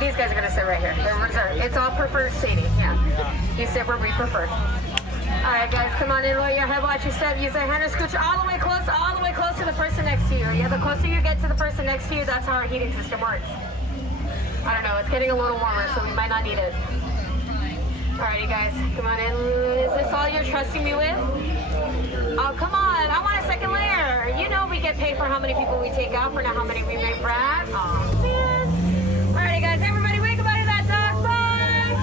These guys are going to sit right here. They're reserved. It's all preferred seating. Yeah. You sit where we prefer. All right, guys, come on in. Lower your head, watch your step. Use our hand and scooch all the way close to the person next to you. Yeah, the closer you get to the person next to you, that's how our heating system works. I don't know. It's getting a little warmer, so we might not need it. All right, you guys, come on in. Is this all you're trusting me with? Oh, come on. I want a second layer. You know we get paid for how many people we take out, for not how many we make brag. Oh, man. Alrighty, guys, everybody wake up out of that dog. Bye.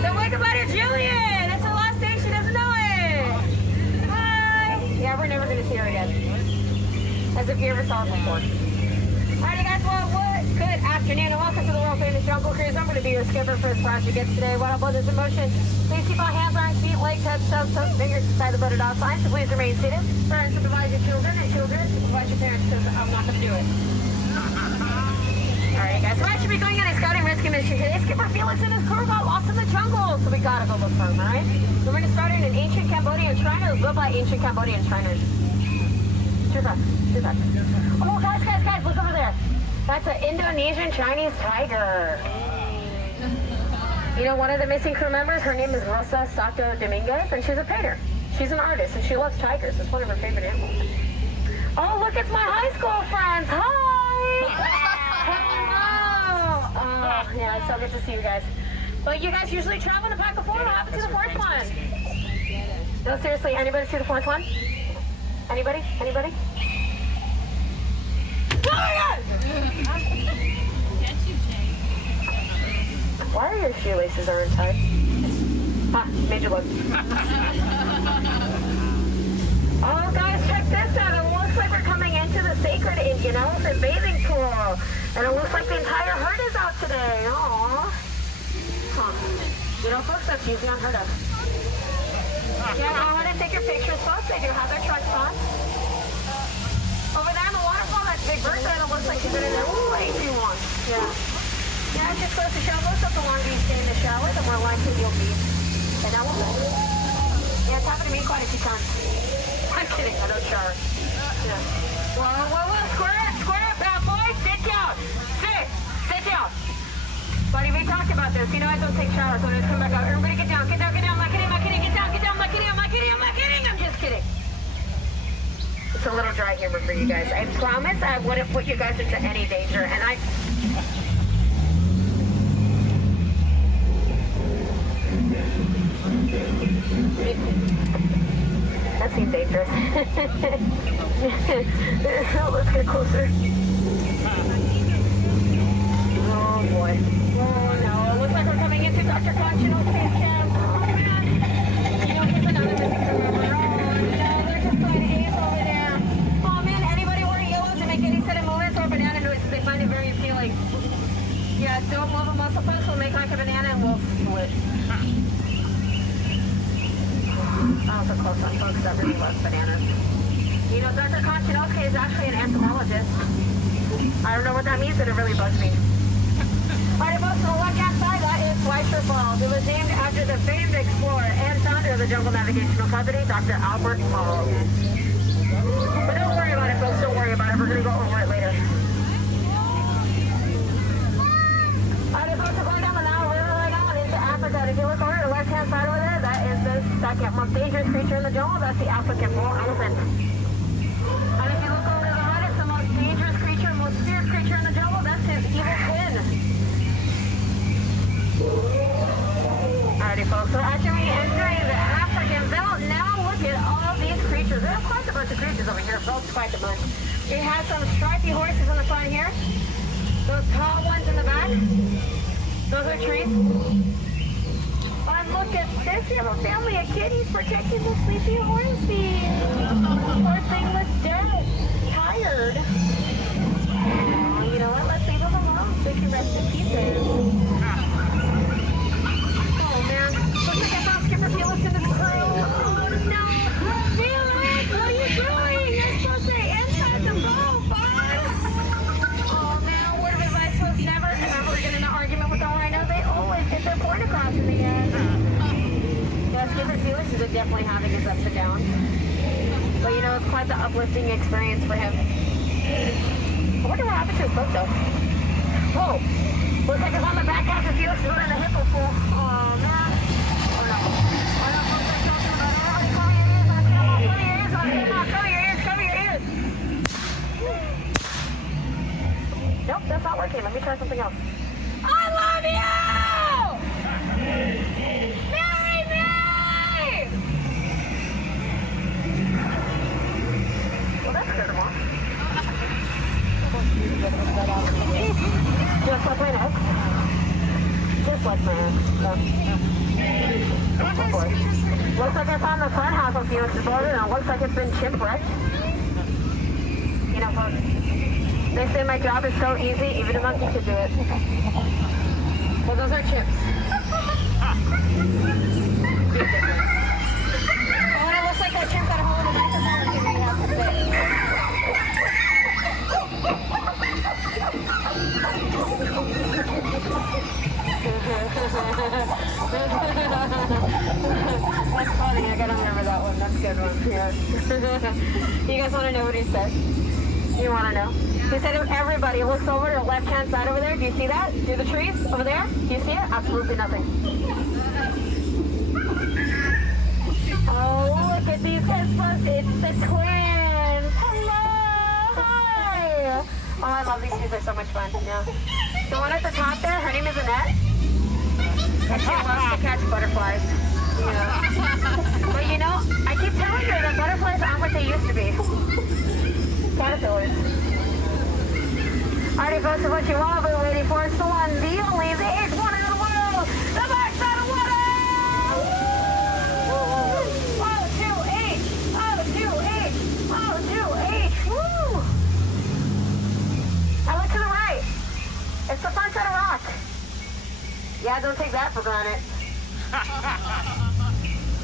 Then wake up out of Julian. It's her last day. She doesn't know it. Bye. Yeah, we're never going to see her again. As if you ever saw her before. Alrighty, guys, well, what? Good afternoon and welcome to the world famous Jungle Cruise. I'm going to be your skipper for as far as you get today. What up on this emotion? Please keep on hands, arms, feet, legs, head, toes, fingers beside the buttered out sign. So please remain seated. Parents supervise your children, and children supervise your parents, because I'm not going to do it. Alright, guys, we're actually going on a scouting rescue mission today. Skipper Felix and his crew got lost in the jungle, so we gotta go look for them, alright? We're going to start in an ancient Cambodian shrine. It was built by ancient Cambodian shriners. Too fast. Oh, guys, look over there. That's an Indonesian Chinese tiger. You know, one of the missing crew members, her name is Rosa Sato Dominguez, and she's a painter. She's an artist, and she loves tigers. It's one of her favorite animals. Oh, look, it's my high school friends. Hi! Oh, yeah, it's so good to see you guys. But you guys usually travel in a pack of four. What happened to the fourth one? No, seriously, anybody see the fourth one? Anybody? Oh my God! Why are your shoelaces are untied? Ha, made you look. Oh, guys, check this out. It looks like we're coming into the sacred Indian elephant bathing pool. And it looks like the entire herd is out today. Aww. Huh. You know, folks, that's usually unheard of. Yeah, I want to take your pictures, folks. They do have their trucks on. Over there in the waterfall, that's Big Bertha, and it looks like she's been in there way too long. Yeah. Yeah, it just goes to show most of the longer you stay in the shower, the more likely you'll be an elephant. Yeah, it's happened to me quite a few times. I'm kidding, I don't shower. Yeah. Whoa, square up, bad boy, sit down. Sit down. Buddy, we talked about this. You know I don't take showers, so I'm gonna come back out. Everybody get down, I'm not kidding, get down, I'm not kidding, I'm just kidding. It's a little dry humor for you guys. I promise I wouldn't put you guys into any danger, and I... That seems dangerous. Let's get closer. Oh boy. Oh no, it looks like we're coming into Dr. Conchino's space camp. Oh man. You know, here's another missing crew member. Oh no, they're just going to ace over there. Oh man, anybody wearing yellow to make any set of movements or banana noises, they find it very appealing. Yeah, don't move a muscle folks, we'll make like a banana and we'll split. Oh, so close on folks that really love bananas. You know, Dr. Konchanovsky is actually an entomologist. I don't know what that means, but it really bugs me. Alright, folks, on the left-hand side, that is Fleischer Falls. It was named after the famed explorer and founder of the Jungle Navigational Company, Dr. Albert Falls. But don't worry about it, folks. Don't worry about it. We're going to go over it later. Alright, folks, we're going down the Nile River right now and into Africa. And if you look over to the left-hand side over there, that is the second most dangerous creature in the jungle. That's the African bull elephant. And if you look over to the right, it's the most dangerous creature, most fierce creature in the jungle. That's his evil twin. Alrighty, folks, we're actually entering the African belt. Now look at all these creatures. There are quite a bunch of creatures over here, folks, quite a bunch. We have some stripy horses in the front here. Those tall ones in the back. Those are trees. And look at this. We have a family of kitties protecting the sleepy horsey. Poor thing looks dead. Tired. Oh, you know what? Let's leave them alone so they can rest in pieces. Oh, man. Looks like I found Skipper Felix in his crew. Oh, no. Felix, what are you doing? You're supposed to stay inside the boat, bud. Oh, man. Word of advice, folks. Never ever get in an argument with a rhino. They always get their point across in the end. Yeah, Skipper Felix is definitely having his ups and downs. But, you know, it's quite the uplifting experience for him. I wonder what happened to his boat, though. Whoa. Looks like it's on the back half of Felix is running the hippo pool. Oh, man. Oh, no. Oh, no, folks, I'm talking about it. Everybody cover your ears on camera. Cover your ears on camera. Cover your ears. Cover your ears. Nope, that's not working. Let me try something else. I love you! Marry me! Well, that's good of all. Just like my neck. Just like my neck. Oh, boy. Looks like I found the front half of Felix's boat, and it looks like it's been shipwrecked. You know, folks, they say my job is so easy, even a monkey could do it. Well, those are chips. Oh, and it looks like that chimp got a hold of the microphone and see what he has to say. That's funny, I gotta remember that one. That's a good one. Yeah. You guys want to know what he said? You want to know? He said if everybody looks over to the left-hand side over there. Do you see that? Do the trees over there? Do you see it? Absolutely nothing. Oh, look at these guys. It's the twins. Hello. Hi. Oh, I love these two. They're so much fun. Yeah. The one at the top there, her name is Annette. And she loves to catch butterflies. Yeah. But you know, I keep telling her that butterflies aren't what they used to be. Caterpillars. Alrighty, folks, so what you all been waiting for is the one, the only, the eighth one in the world, the backside of water! Oh, 2-8! Oh, 2-8! Oh, 2-8! Woo! Now look to the right. It's the front side of rock. Yeah, don't take that for granted.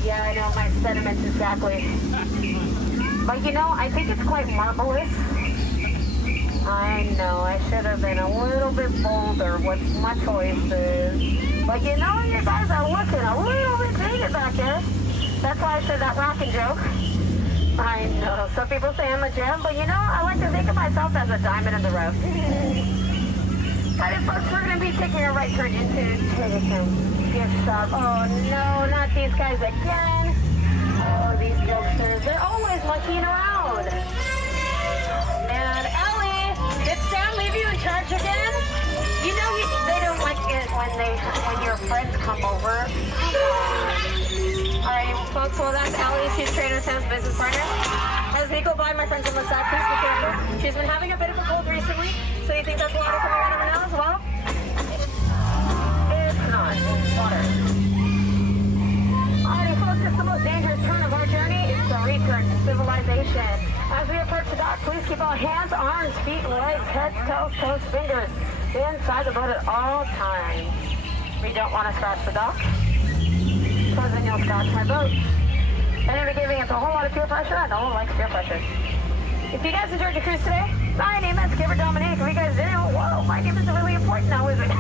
Yeah, I know, my sentiments exactly. But you know, I think it's quite marvelous. I know, I should have been a little bit bolder with my choices. But you know, you guys are looking a little bit jaded back there. That's why I said that rockin' joke. I know, some people say I'm a gem, but you know, I like to think of myself as a diamond in the rough. Alright, folks, we're going to be taking a right turn into Tradition Gift Shop. Oh no, not these guys again. Oh, these jokesters, they're always monkeying around. And Ellie, did Sam leave you in charge again? You know they don't like it when your friends come over. Alright, folks, well that's Ellie. She's Trainer Sam's business partner. As we go by, my friends on the side, please be careful. She's been having a bit of a cold recently, so you think that's water coming out of her nose? Well, it's not. It's water. Alrighty, folks, it's the most dangerous turn of our journey. It's the return to civilization. As we approach the dock, please keep all hands, arms, feet, legs, heads, toes, fingers inside the boat at all times. We don't want to scratch the dock, because then you'll scratch my boat. And if you're giving us a whole lot of peer pressure, I don't like peer pressure. If you guys enjoyed your cruise today, my name is Skipper Dominique. If you guys didn't, whoa, my name is really important now, is it?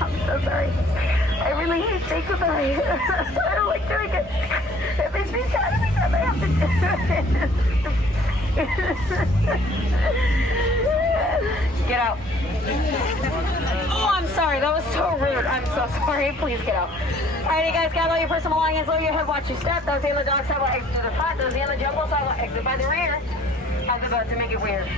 I'm so sorry. I really hate steak with I don't like doing it. It makes me sad every time I have to do it. Get out. Oh, I'm sorry. That was so rude. I'm so sorry. Please get out. Alright, you guys got all your personal belongings. Lower your head, watch your step. Those yellow dogs have exit to the front. Those yellow jumbos have exit by the rear. I was about to make it weird.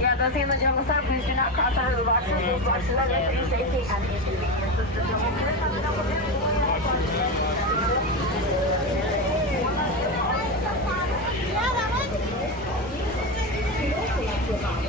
Yeah, those yellow jumbos have, please do not cross over the boxes. Those boxes are there for your safety and inconvenience. Yeah, that one.